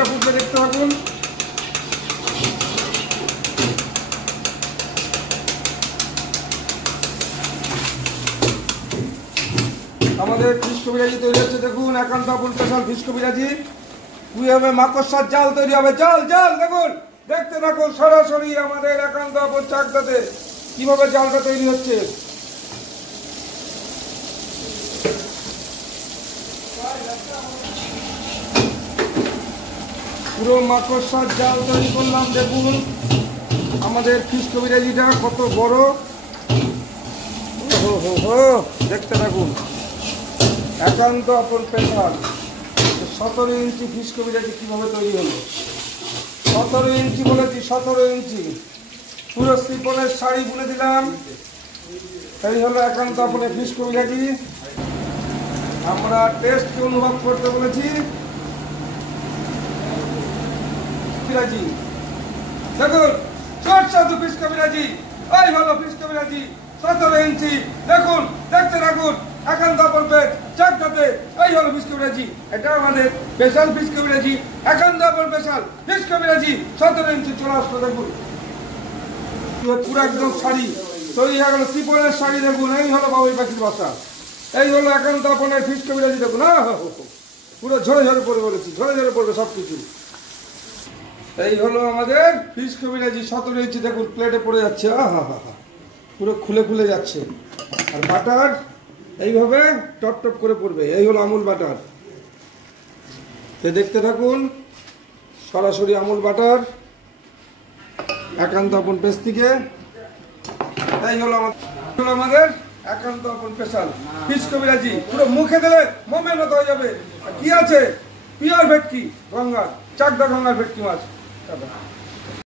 পেস্টটা ফুটবে, দেখতে থাকুন। আমাদের ফিশ কবিরাজি তৈরি হচ্ছে, দেখুন একান্ত আপন স্পেশাল ফিশ কবিরাজি। কি হবে, মাকড়সার জাল তৈরি হবে, জাল জাল দেখুন, দেখতে থাকুন সরাসরি আমাদের একান্ত আপন চাকদাতে কিভাবে জালটা তৈরি হচ্ছে। পুরো মাকড়সার জাল তৈরি করলাম, দেখুন আমাদের ফিশ কবিরাজিটা কত বড়। দেখতে থাকুন একান্ত আপন স্পেশাল 17 ইঞ্চি ফিশ কবিরাজি কিভাবে তৈরি হলো। 17 ইঞ্চি বলেছি, 17 ইঞ্চি পুরো সিপনের শাড়ি বুনে দিলাম। এই হলো একান্ত আপন ফিশ কবিরাজি। আমরা টেস্টকে অনুভব করতে বলেছি। দেখুন সুস্বাদু ফিশ কবিরাজি, এই হলো ফিশ কবিরাজি 17 ইঞ্চি। দেখুন, দেখতে থাকুন একান্ত আপন চাকদাতে, এই হলো ফিশ কবিরাজি। এটা আমাদের স্পেশাল ফিশ কবিরাজি, একান্ত আপন স্পেশাল ফিশ কবিরাজি 17 ইঞ্চি। চলে আসলো, দেখুন পুরো একদম শাড়ি তৈরি হয়ে গেল, সিপনের শাড়ি। দেখুন এই হলো বাবুই পাখির বাসা, এই হলো একান্ত আপনের ফিশ কবিরাজি। দেখুন পুরো ঝরে ঝরে পড়ে বলেছি, ঝরে ঝরে পড়বে সবকিছু। এই হলো আমাদের ফিশ কবিরাজি 17 ইঞ্চি। দেখুন প্লেটে পড়ে যাচ্ছে, পুরো খুলে খুলে যাচ্ছে। আর বাটার এইভাবে টপ টপ করে পড়বে, এই হলো আমুল বাটার। দেখতে থাকুন সরাসরি আমুল বাটার একান্ত আপন পেজ থেকে। এই হলো আমাদের একান্ত আপন স্পেশাল ফিশ কবিরাজি। পুরো মুখে দিলে মোমের মতো হয়ে যাবে। আর কি আছে, পিওর ভেটকি, গঙ্গার চাকদা গঙ্গার ভেটকি মাছ।